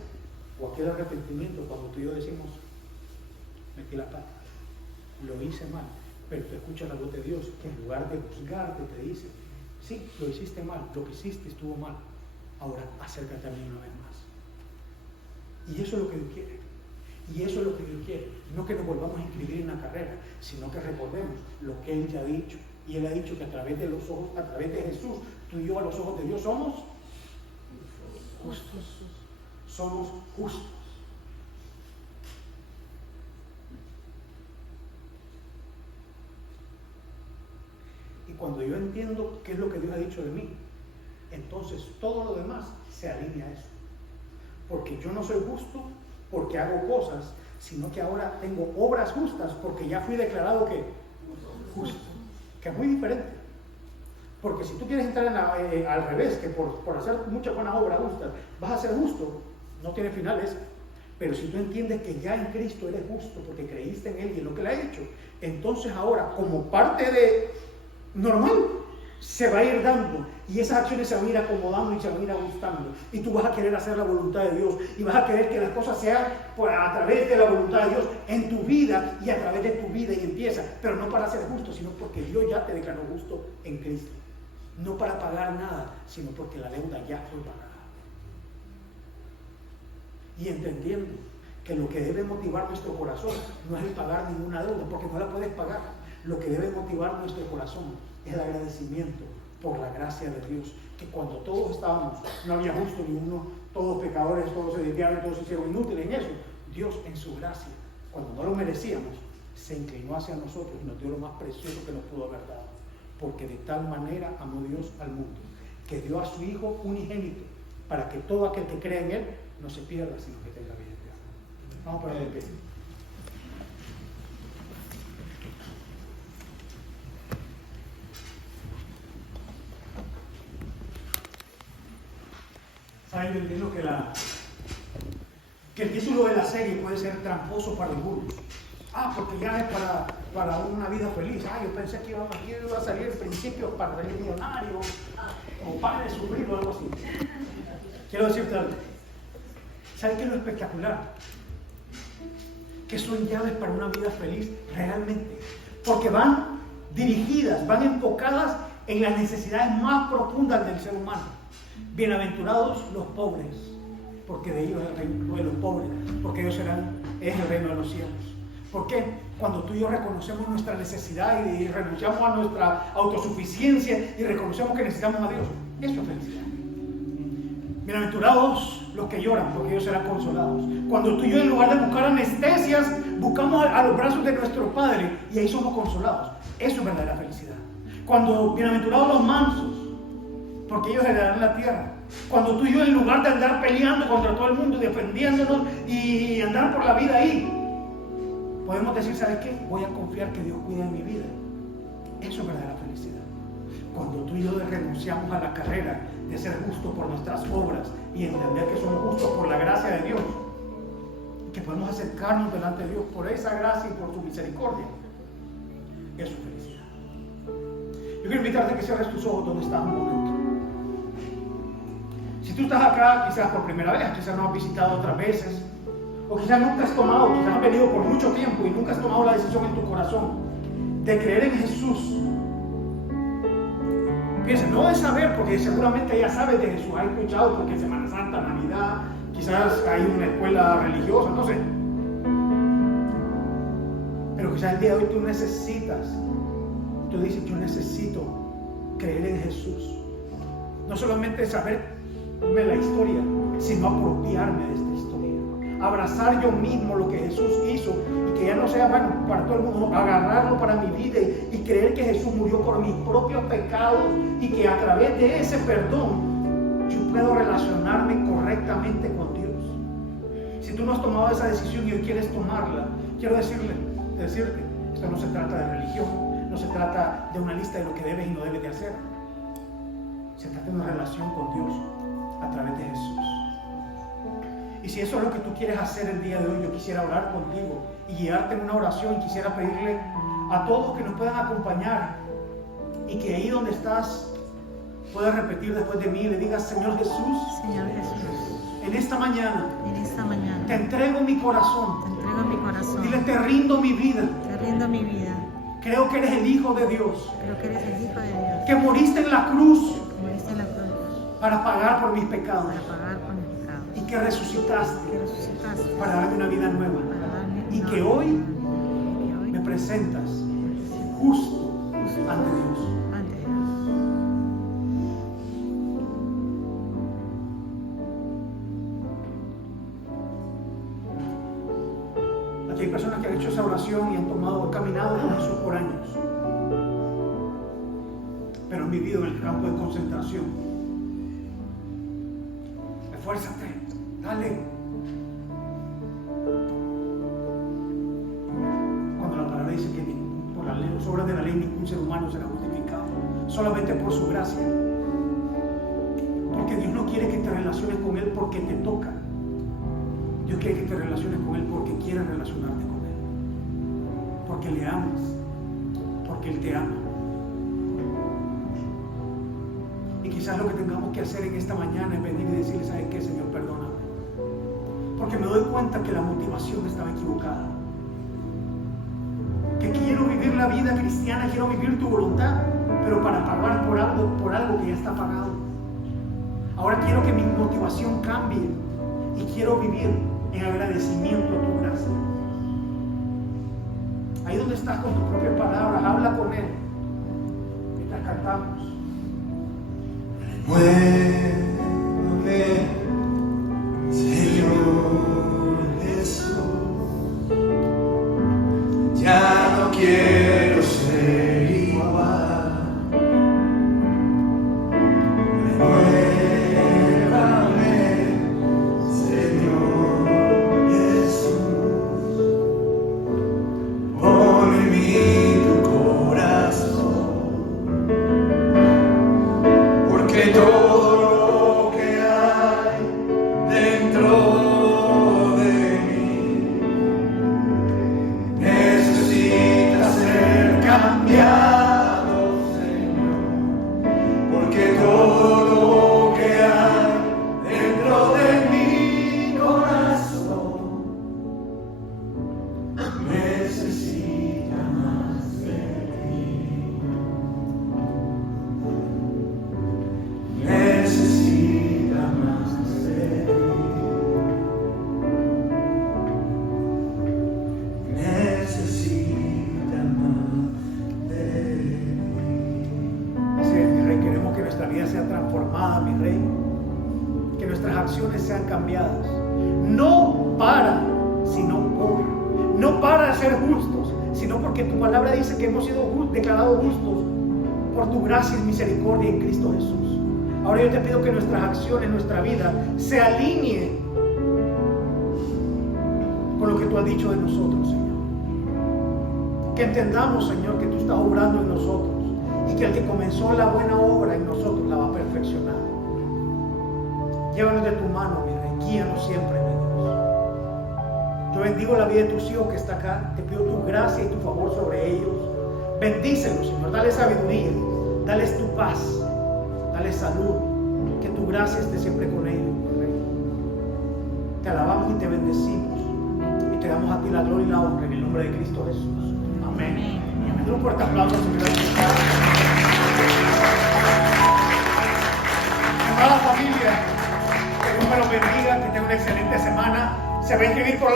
o aquel arrepentimiento cuando tú y yo decimos, metí la pata, lo hice mal, pero tú escuchas la voz de Dios que en lugar de juzgarte te dice, sí, lo hiciste mal, lo que hiciste estuvo mal, ahora acércate a mí una vez más. Y eso es lo que Dios quiere. Y eso es lo que Dios quiere. No que nos volvamos a inscribir en la carrera, sino que recordemos lo que Él ya ha dicho. Y Él ha dicho que a través de los ojos, a través de Jesús, tú y yo a los ojos de Dios somos justos. Somos justos. Y cuando yo entiendo qué es lo que Dios ha dicho de mí, entonces todo lo demás se alinea a eso. Porque yo no soy justo porque hago cosas, sino que ahora tengo obras justas porque ya fui declarado que justo. Que es muy diferente. Porque si tú quieres entrar al revés, que por hacer muchas buenas obras justas vas a ser justo, no tiene finales. Pero si tú entiendes que ya en Cristo eres justo porque creíste en Él y en lo que le ha hecho, entonces ahora como parte de normal se va a ir dando y esas acciones se van a ir acomodando y se van a ir ajustando y tú vas a querer hacer la voluntad de Dios y vas a querer que las cosas sean a través de la voluntad de Dios en tu vida y a través de tu vida y empieza, pero no para ser justo, sino porque Dios ya te declaró justo en Cristo, no para pagar nada, sino porque la deuda ya fue pagada. Y entendiendo que lo que debe motivar nuestro corazón no es el pagar ninguna deuda, porque no la puedes pagar. Lo que debe motivar nuestro corazón es el agradecimiento por la gracia de Dios, que cuando todos estábamos, no había justo ni uno, todos pecadores, todos se desviaron, todos se hicieron inútiles en eso, Dios en su gracia, cuando no lo merecíamos, se inclinó hacia nosotros y nos dio lo más precioso que nos pudo haber dado, porque de tal manera amó Dios al mundo, que dio a su Hijo unigénito, para que todo aquel que crea en Él no se pierda, sino que tenga vida eterna. Vamos para el pie. Saben, yo entiendo que el título de la serie puede ser tramposo para algunos. Porque ya es para una vida feliz. Yo pensé que iba a salir el principio para el millonario o para de sufrir o algo así. Quiero decirte algo. ¿Saben qué es lo espectacular? Que son llaves para una vida feliz realmente. Porque van dirigidas, van enfocadas en las necesidades más profundas del ser humano. Bienaventurados los pobres, porque de ellos es el reino de los pobres, porque ellos es el reino de los cielos. ¿Por qué? Cuando tú y yo reconocemos nuestra necesidad y renunciamos a nuestra autosuficiencia y reconocemos que necesitamos a Dios, eso es felicidad. Bienaventurados los que lloran, porque ellos serán consolados. Cuando tú y yo, en lugar de buscar anestesias, buscamos a los brazos de nuestro Padre y ahí somos consolados. Eso es verdadera felicidad. Cuando bienaventurados los mansos, porque ellos heredarán la tierra. Cuando tú y yo, en lugar de andar peleando contra todo el mundo, defendiéndonos y andar por la vida ahí, podemos decir, ¿sabes qué? Voy a confiar que Dios cuida de mi vida. Eso es verdadera felicidad. Cuando tú y yo renunciamos a la carrera de ser justos por nuestras obras y entender que somos justos por la gracia de Dios, y que podemos acercarnos delante de Dios por esa gracia y por su misericordia, eso es felicidad. Yo quiero invitarte a que cierres tus ojos donde estás un momento. Si tú estás acá quizás por primera vez, quizás no has visitado otras veces, o quizás nunca has tomado, quizás has venido por mucho tiempo y nunca has tomado la decisión en tu corazón de creer en Jesús. Piensa, no de saber, porque seguramente ya sabes de Jesús, has escuchado porque Semana Santa, Navidad, quizás hay una escuela religiosa, no sé. Pero quizás el día de hoy tú necesitas, tú dices, yo necesito creer en Jesús. No solamente saberme la historia, sino apropiarme de esta historia. Abrazar yo mismo lo que Jesús hizo y que ya no sea bueno para todo el mundo, agarrarlo para mi vida y creer que Jesús murió por mis propios pecados y que a través de ese perdón puedo relacionarme correctamente con Dios. Si tú no has tomado esa decisión y hoy quieres tomarla, quiero decirte, esto no se trata de religión, no se trata de una lista de lo que debes y no debes de hacer. Se trata de una relación con Dios a través de Jesús. Y si eso es lo que tú quieres hacer el día de hoy, yo quisiera orar contigo y guiarte en una oración. Y quisiera pedirle a todos que nos puedan acompañar y que ahí donde estás puedas repetir después de mí y le digas: Señor Jesús, Señor Jesús, en esta mañana te entrego mi corazón. entrego mi corazón. Dile: te rindo mi vida. Te rindo mi vida. Creo que eres el Hijo de Dios, Creo que eres el Hijo de Dios. que moriste en la cruz Que moriste en la cruz para pagar por mis pecados para pagar por mis pecados. y que resucitaste Que resucitaste para darme una vida nueva, para darme y una que vida hoy nueva. Y me hoy presentas justo ante Dios. ante Dios. Aquí hay personas que han hecho esa oración y han caminado con Jesús por años, pero han vivido en el campo de concentración. Esfuérzate, dale. Cuando la palabra dice que por las obras de la ley ningún ser humano será justificado, solamente por su gracia. Porque Dios no quiere que te relaciones con Él porque te toca. Dios quiere que te relaciones con Él porque quiere relacionarte con Él, porque le amas, porque Él te ama. Y quizás lo que tengamos que hacer en esta mañana es venir y decirle: ¿sabes qué, Señor? Perdóname, porque me doy cuenta que la motivación estaba equivocada, que quiero vivir la vida cristiana, quiero vivir tu voluntad, pero para pagar por algo que ya está pagado. Ahora quiero que mi motivación cambie y quiero vivir en agradecimiento a tu gracia. Ahí donde estás con tus propias palabras, habla con Él mientras cantamos. Muéveme, Señor Jesús, ya no quiero ser igual. Muévame, Señor Jesús, pon en mí tu corazón, porque todo lo que hay dentro de mí necesita ser cambiado, Señor, porque todo lo que hay dentro de mi corazón necesita más de ti. Necesita más de ti. Necesita más de ti. Así es, mi Rey, queremos que nuestra vida sea transformada, mi Rey, que nuestras acciones sean cambiadas, no para, sino por, no para ser justos, sino porque tu palabra dice que hemos sido declarados justos por tu gracia y misericordia en Cristo Jesús. Ahora yo te pido que nuestras acciones, nuestra vida, se alineen con lo que tú has dicho de nosotros, Señor. Que entendamos, Señor, que tú estás obrando en nosotros y que el que comenzó la buena obra en nosotros la va a perfeccionar. Llévanos de tu mano, mi Rey, guíanos siempre, mi Dios. Yo bendigo la vida de tus hijos que está acá, te pido tu gracia y tu favor sobre ellos. Bendícelos, Señor, dale sabiduría, dales tu paz, dale salud, que tu gracia esté siempre con ellos, mi Rey. Te alabamos y te bendecimos y te damos a ti la gloria y la honra en el nombre de Cristo Jesús. Amén. Amén. Un fuerte aplauso, Señor. Amada familia, que Dios me los bendiga, que tenga una excelente semana. Se va a inscribir por